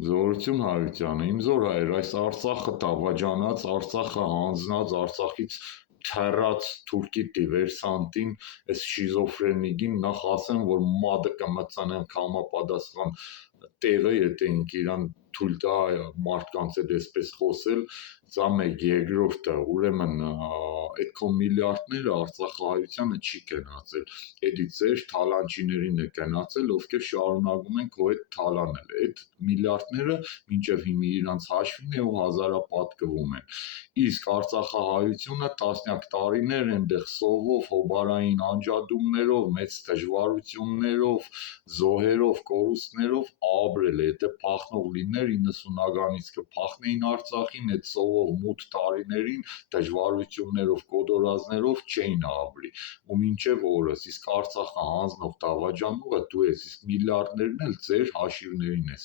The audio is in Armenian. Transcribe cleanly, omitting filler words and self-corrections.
Զորություն Հարությունյանը, իմ զոր հայր, այս Արցախը դավաճանած, Արցախը հանձնած, Արցախից թեռած թուրքի դիվերսանտին, այս շիզոֆրենիկին նախ ասեմ, որ մատը կմծանեմ համապատասխան տեղը, եթե ինքը իրան թույլ տա մարդկանց հետ այսպես խոսել, սա մեկ, երկրորդը, ուրեմն այդ քո միլիարդները Արցախահայությանը չի գնացել, էդի ձեր թալանչիներին է գնացել, ովքեր շարունակում են քո հետ թալանել, այդ միլիարդները մինչև հիմա իրանց հաշվին է ու հազարապատկվում են, իսկ Արցախահայությունը տասնյակ տարիներ այնտեղ սովով, հոբարային անջատումներով, մեծ դժվարություններով, զոհերով, կորուստներով ապրել է, եթե փախնող լիներ 90-ականից կփախնեին Արցախին, այդ սովով մութ տարիներին դժվարություններով, կոտորածներով չէին ապրի ու մինչև օրս, իսկ Արցախը հանձնող դավաճանողը դու ես, իսկ միլիարդներն էլ ձեր հաշիվներին է,